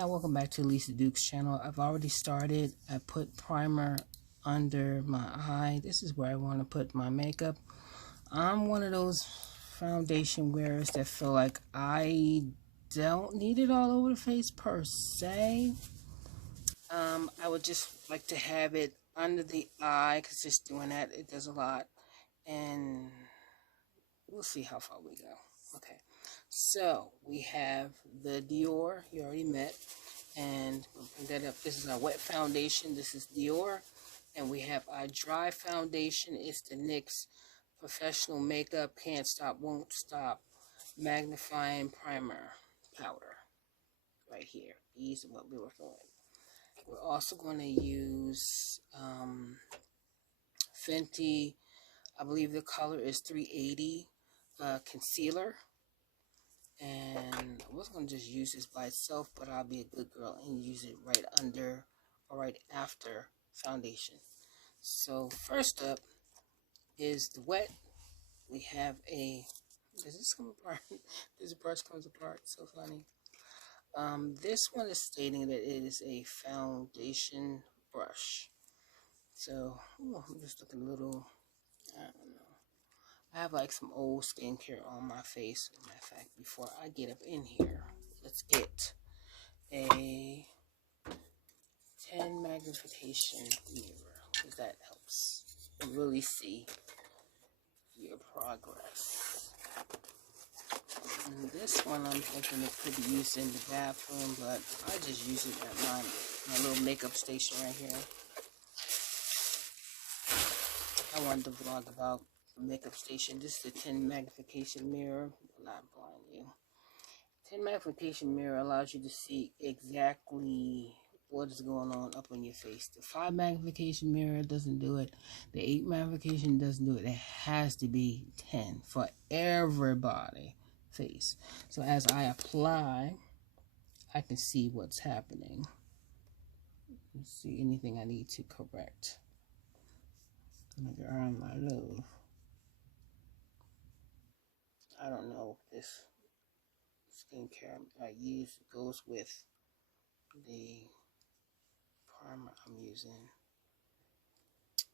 Now welcome back to Lisa Duke's channel. I've already started. I put primer under my eye. This is where I want to put my makeup. I'm one of those foundation wearers that feel like I don't need it all over the face per se. I would just like to have it under the eye because just doing that, it does a lot. And we'll see how far we go. Okay, so we have the Dior you already met, and we'll bring that up. This is our wet foundation. This is Dior, and we have our dry foundation. It's the NYX Professional Makeup Can't Stop Won't Stop Magnifying Primer Powder right here. These are what we're working with. We're also going to use Fenty, I believe the color is 380 concealer. And I was going to just use this by itself, but I'll be a good girl and use it right under or right after foundation. So first up is the wet. We have a, does this come apart? This brush comes apart, so funny. This one is stating that it is a foundation brush. So, I'm just looking a little, I don't know. I have like some old skincare on my face. Matter of fact, before I get up in here, let's get a 10 magnification mirror, because that helps really see your progress. And this one I'm thinking it could be used in the bathroom, but I just use it at my little makeup station right here. I wanted to vlog about makeup station. This is the 10 magnification mirror. Will not blind you. 10 magnification mirror allows you to see exactly what is going on up on your face. The 5 magnification mirror doesn't do it. The 8 magnification doesn't do it. It has to be 10 for everybody face. So as I apply, I can see what's happening. Let's see anything I need to correct. Make it around my love. I don't know if this skincare I use goes with the primer I'm using,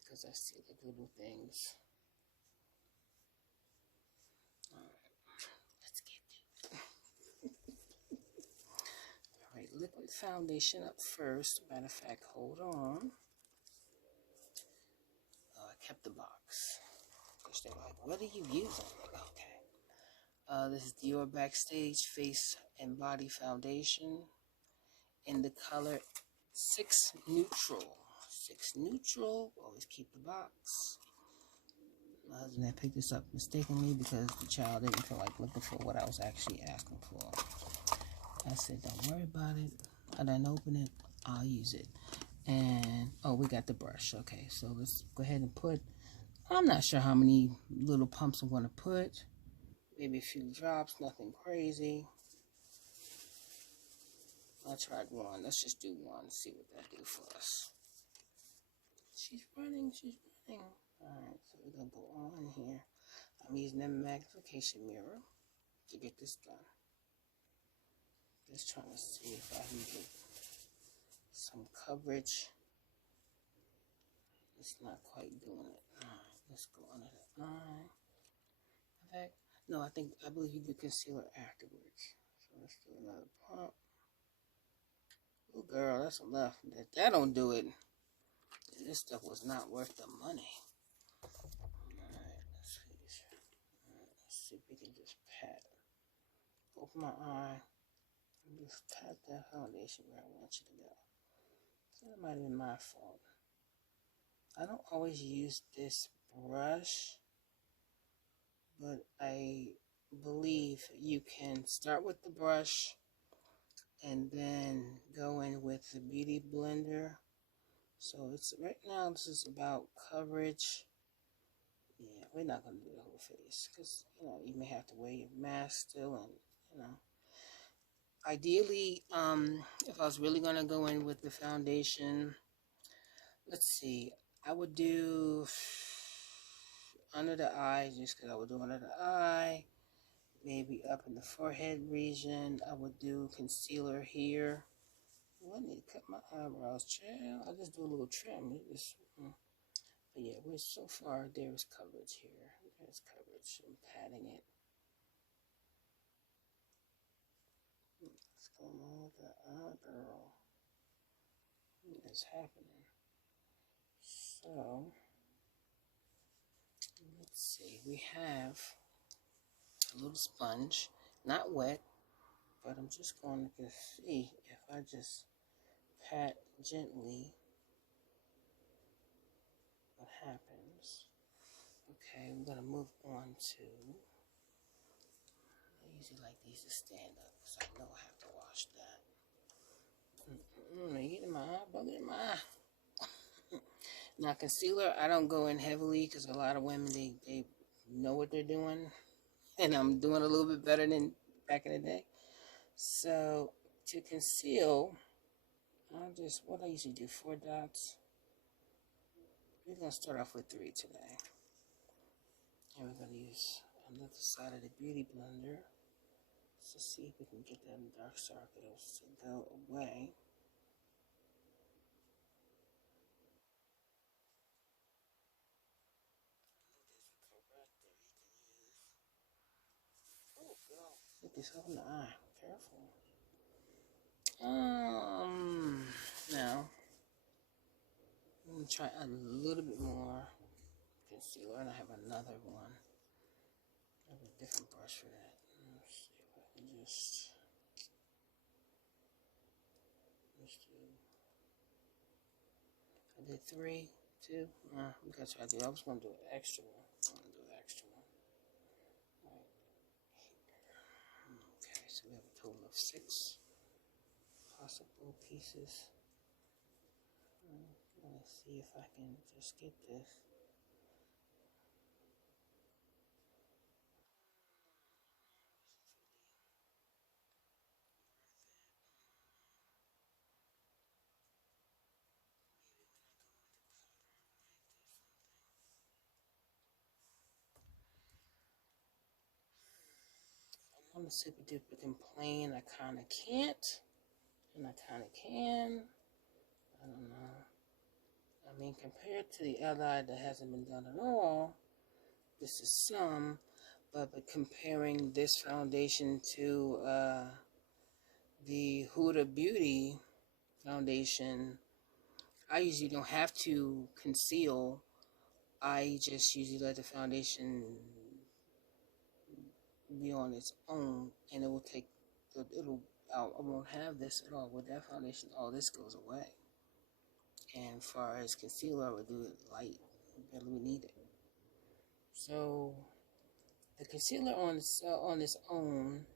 because I see the little things. Alright, let's get to it. Alright, liquid foundation up first. Matter of fact, hold on. I kept the box. Because they're like, what are you using? Like, okay. This is Dior Backstage Face and Body Foundation in the color 6 Neutral. 6 Neutral. Always keep the box. My husband had picked this up mistakenly because the child didn't feel like looking for what I was actually asking for. I said, don't worry about it. I didn't open it. I'll use it. And, oh, we got the brush. Okay, so let's go ahead and put, I'm not sure how many little pumps I'm going to put. Maybe a few drops, nothing crazy. I tried one. Let's just do one. See what that do for us. She's running. She's running. Alright, so we're going to go on here. I'm using a magnification mirror to get this done. Just trying to see if I can get some coverage. It's not quite doing it. Alright, let's go under the eye. In fact, no, I believe you do concealer afterwards. So let's do another pump. Oh girl, that's enough. That don't do it. This stuff was not worth the money. Alright, let's see if we can just pat. Open my eye. And just pat that foundation where I want you to go. So that might have been my fault. I don't always use this brush, but I believe you can start with the brush and then go in with the beauty blender. So it's right now, this is about coverage. Yeah, we're not going to do the whole face because, you may have to wear your mask still, and, ideally, if I was really going to go in with the foundation, let's see, I would do under the eye, just because I would do under the eye, maybe up in the forehead region. I would do concealer here, Well, I need to cut my eyebrows, child. I just do a little trim. But yeah, we're so far. There is coverage here. There's coverage. I'm patting it. What's going on with that eye, girl? What is happening? So, let's see. We have a little sponge, not wet, but I'm just going to see if I just pat gently what happens. Okay, we're going to move on to, I usually like these to stand up because I know I have to wash that. Get in my eye, bug in my eye. Now, concealer, I don't go in heavily because a lot of women, they know what they're doing. And I'm doing a little bit better than back in the day. So, to conceal, what I usually do, 4 dots. We're going to start off with 3 today. And we're going to use another side of the Beauty Blender. So see if we can get them dark circles to go away. Hit yourself in the eye. Careful. Now, I'm going to try a little bit more concealer, and I have another one. I have a different brush for that. Let's see if I can just do. I did 3, 2. We got to try to do. I was going to do an extra one. I'm going to do an extra one. Right here. Okay, so we have a total of 6 possible pieces. Let's see if I can just get this. I want to see if we do it in plain. I kind of can't, and I kind of can. I don't know. I mean, compared to the other eye that hasn't been done at all, this is some. But comparing this foundation to the Huda Beauty foundation, I usually don't have to conceal. I just usually let the foundation be on its own, and it will take. I won't have this at all with that foundation. All this goes away. And as far as concealer, I would do it light. Barely need it. So the concealer on its own,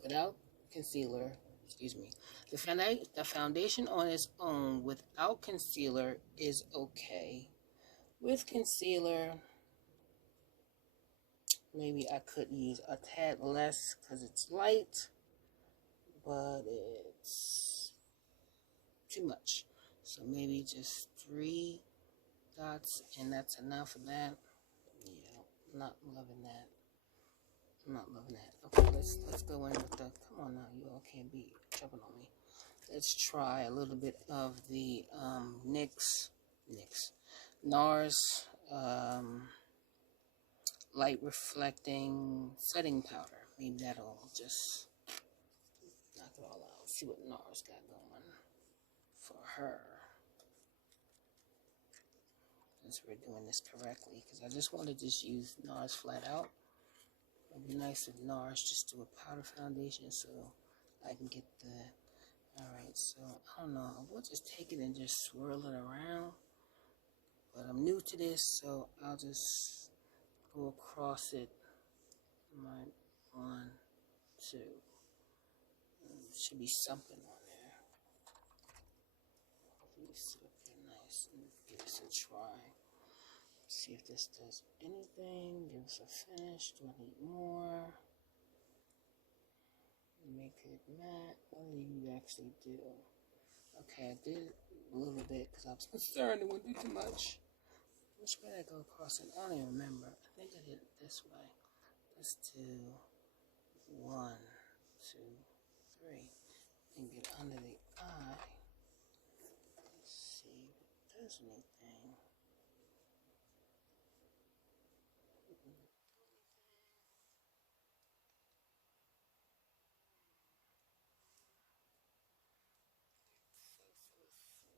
without concealer, excuse me, the foundation on its own without concealer is okay. With concealer, maybe I could use a tad less because it's light, but it's too much. So maybe just 3 dots, and that's enough of that. Yeah, not loving that. I'm not loving that. Okay, let's go in with the. Come on now, you all can't be jumping on me. Let's try a little bit of the NARS light reflecting setting powder. Maybe that'll just knock it all out. See what NARS got going for her. Since we're doing this correctly, because I just want to just use NARS flat out. It'd be nice if NARS just do a powder foundation so I can get the. Alright, so I don't know. We'll just take it and just swirl it around. But I'm new to this, so I'll just go across it. Right, 1, 2. Should be something on there. Hopefully, sit up there nice and give this a try. See if this does anything. Give us a finish. Do I need more? Make it matte. What do you actually do? Okay, I did a little bit because I was concerned it wouldn't do too much. Which way did I go across it? I don't even remember. I think I did it this way. Let's do 1, 2, 3. And get under the eye. there's anything.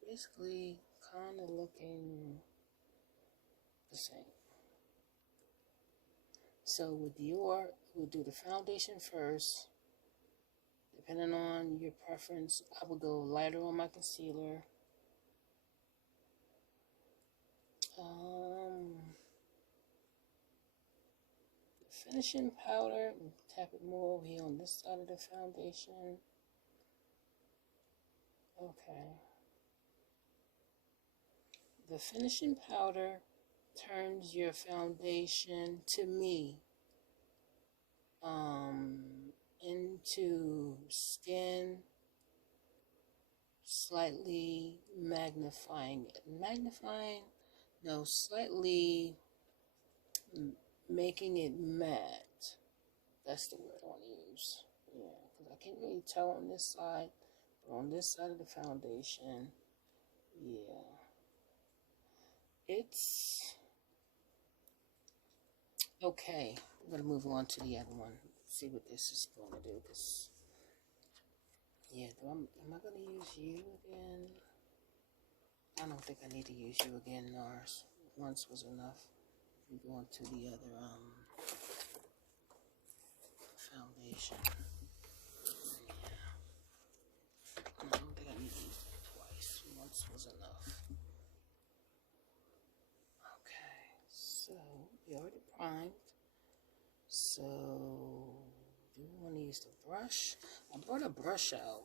Basically, kind of looking the same. So we'll do the foundation first. Depending on your preference, I will go lighter on my concealer. The finishing powder, tap it more over here on this side of the foundation. Okay. The finishing powder turns your foundation, to me, into skin, slightly magnifying it. No, slightly making it matte. That's the word I want to use. Yeah, because I can't really tell on this side, but on this side of the foundation, yeah. It's okay. I'm going to move on to the other one. See what this is going to do. Cause, yeah, am I going to use you again? I don't think I need to use you again, Nars. Once was enough. We go on to the other foundation. Yeah. I don't think I need to use that twice. Once was enough. Okay, so we already primed. So, do we want to use the brush? I brought a brush out,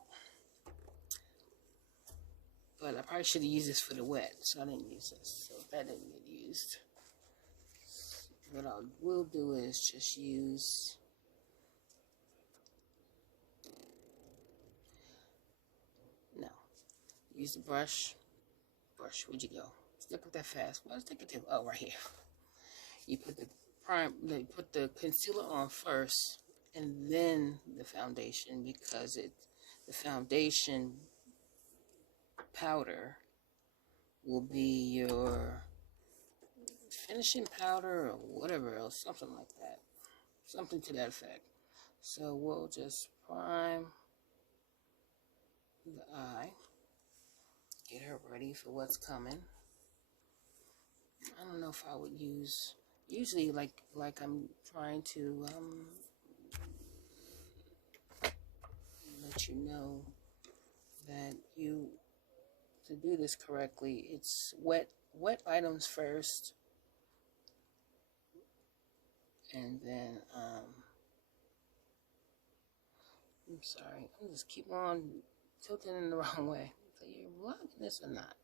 but I probably should have used this for the wet, so I didn't use this. So that didn't get used. What I will do is just use use the brush. Brush, where'd you go? Step up that fast. Well, let's take it to right here. You put put the concealer on first, and then the foundation, because the foundation powder will be your finishing powder or whatever else, something like that, something to that effect. So we'll just prime the eye, get her ready for what's coming. I don't know if I would use, usually like I'm trying to let you know that to do this correctly, it's wet items first, and then I'm sorry, I'm just keep on tilting in the wrong way. So you're blocking this or not?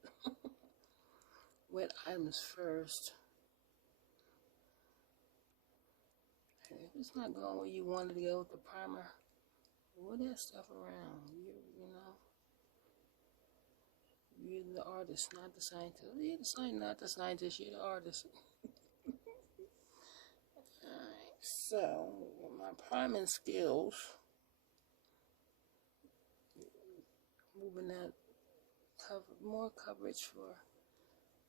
Wet items first. And if it's not going where you wanted to go with the primer, move that stuff around. You know, you're the artist, not the scientist. You're the scientist, not the scientist. You're the artist. Alright, so with my priming skills, moving that more coverage for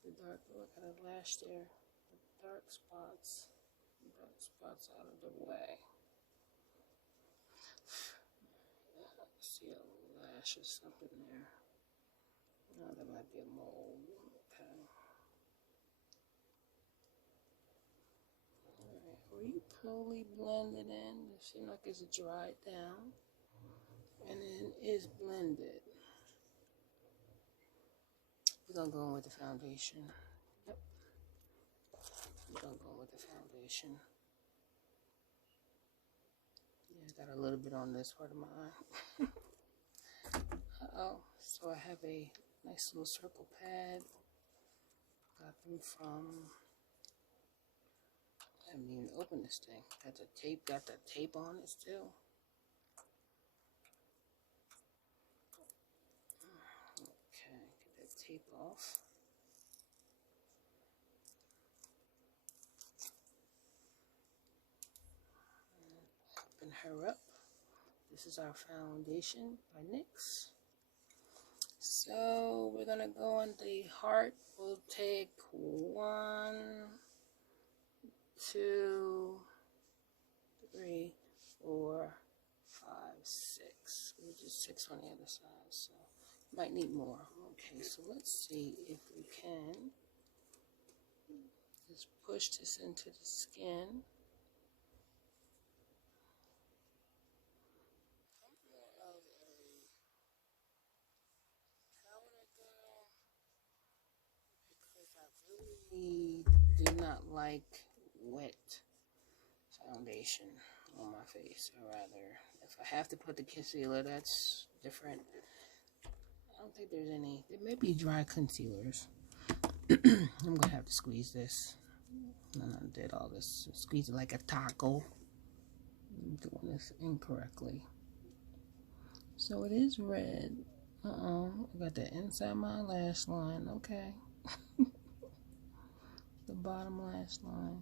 the dark look at the lash there, the dark spots out of the way. See a lash or something there. No, there might be a mole. Okay. Alright, we slowly blend it in. It seems like it's dried down. And then it's blended. We're gonna go in with the foundation. Yep. We're gonna go with the foundation. Yeah, I got a little bit on this part of my eye. Uh-oh. So I have a nice little circle pad. Got them from, I haven't even opened this thing. Got the tape on it still. Okay, get that tape off. Open her up. This is our foundation by NYX. So we're gonna go on the heart. We'll take 1, 2, 3, 4, 5, 6. We'll just 6 on the other side, so might need more. Okay, so let's see if we can just push this into the skin. I do not like wet foundation on my face. Or rather, if I have to put the concealer, that's different. I don't think there's any. There may be dry concealers. I'm gonna have to squeeze this. And I did all this. Squeeze it like a taco. I'm doing this incorrectly. So it is red. I got the inside my lash line. Okay. The bottom lash line.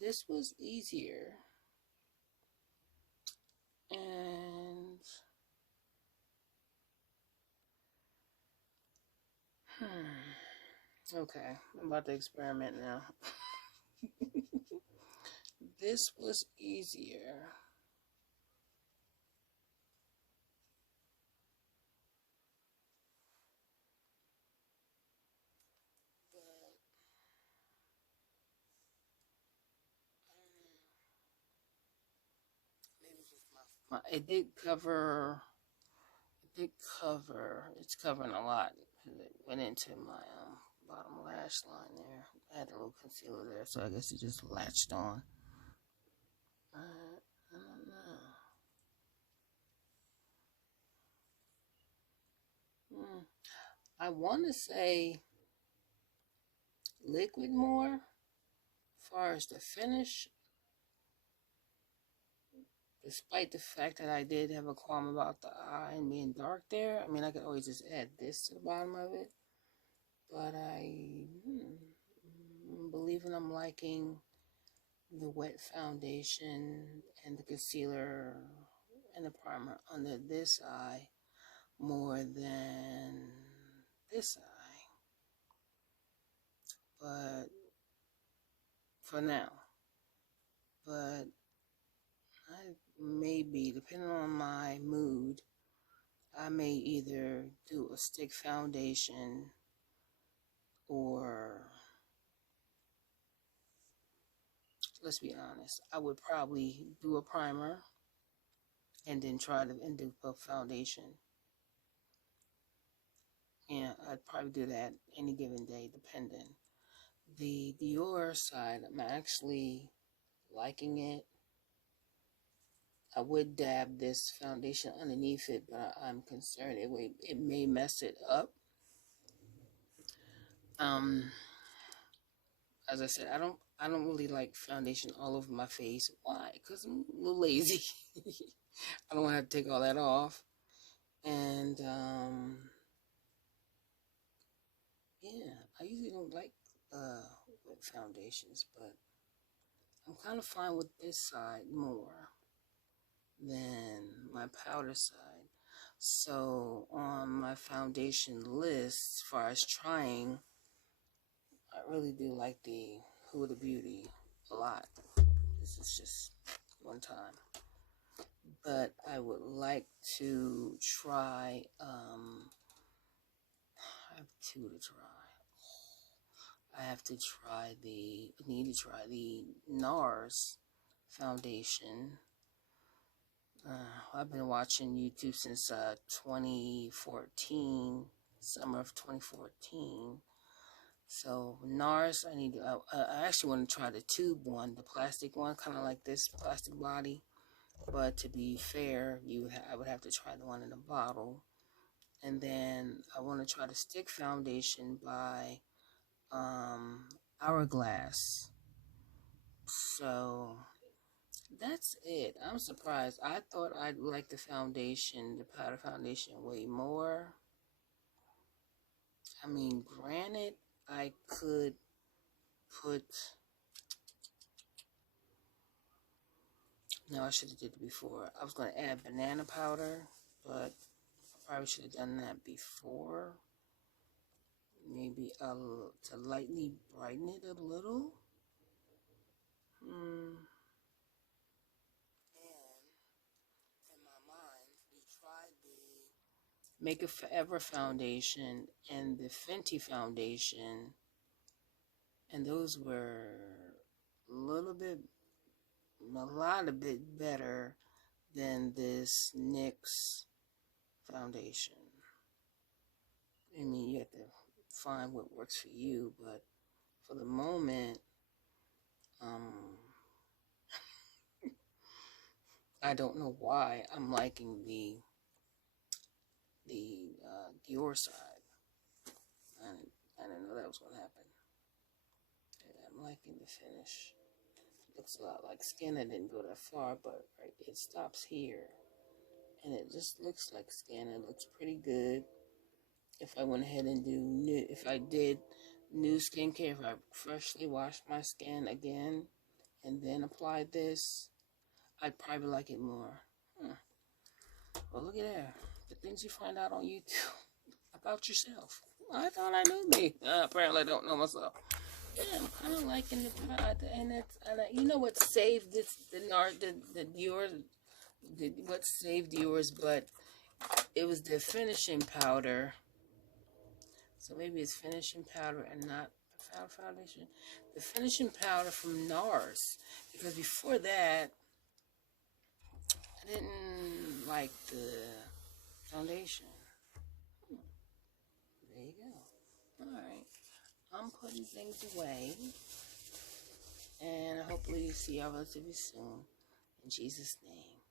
This was easier. And okay, I'm about to experiment now. This was easier. It did cover. It's covering a lot. It went into my bottom lash line there. I had a little concealer there, so I guess it just latched on. I don't know. I want to say liquid more. As far as the finish, despite the fact that I did have a qualm about the eye and being dark there, I mean, I could always just add this to the bottom of it. But I'm believing I'm liking the wet foundation and the concealer and the primer under this eye more than this eye. But for now. But I may be, depending on my mood, I may either do a stick foundation or, let's be honest, I would probably do a primer and then try to do a foundation. Yeah, I'd probably do that any given day, depending. The Dior side, I'm actually liking it. I would dab this foundation underneath it, but I'm concerned it may mess it up. As I said, I don't really like foundation all over my face. Why? Because I'm a little lazy. I don't want to have to take all that off. And yeah, I usually don't like wet foundations, but I'm kind of fine with this side more than my powder side. So on my foundation list, as far as trying, I really do like the Huda Beauty a lot. This is just one time. But I would like to try, I have two to try. I need to try the NARS foundation. I've been watching YouTube since 2014, summer of 2014. So NARS, I actually want to try the tube one, the plastic one, kind of like this plastic body. But to be fair, I would have to try the one in the bottle. And then I want to try the stick foundation by Hourglass. So that's it. I'm surprised. I thought I'd like the powder foundation way more. I mean, granted, I could put... No, I should have did it before. I was going to add banana powder but I probably should have done that before. Maybe to lightly brighten it a little. And in my mind, we tried the Make It Forever foundation and the Fenty foundation, and those were a lot a bit better than this NYX foundation. I mean, you have to find what works for you, but for the moment, I don't know why I'm liking the Dior side. I didn't know that was going to happen. Yeah, I'm liking the finish. Looks a lot like skin. I didn't go that far, but right, it stops here. And it just looks like skin. It looks pretty good. If I went ahead and if I did new skincare, if I freshly washed my skin again and then applied this, I'd probably like it more. Well, look at that. The things you find out on YouTube about yourself. I thought I knew me. Apparently I don't know myself. Yeah, I'm kind of liking the product, and you know what saved the Dior, what saved yours, but it was the finishing powder. So maybe it's finishing powder and not foundation. The finishing powder from NARS, because before that, I didn't like the foundation. There you go. All right. I'm putting things away, and hopefully you see y'all relatively soon. In Jesus' name.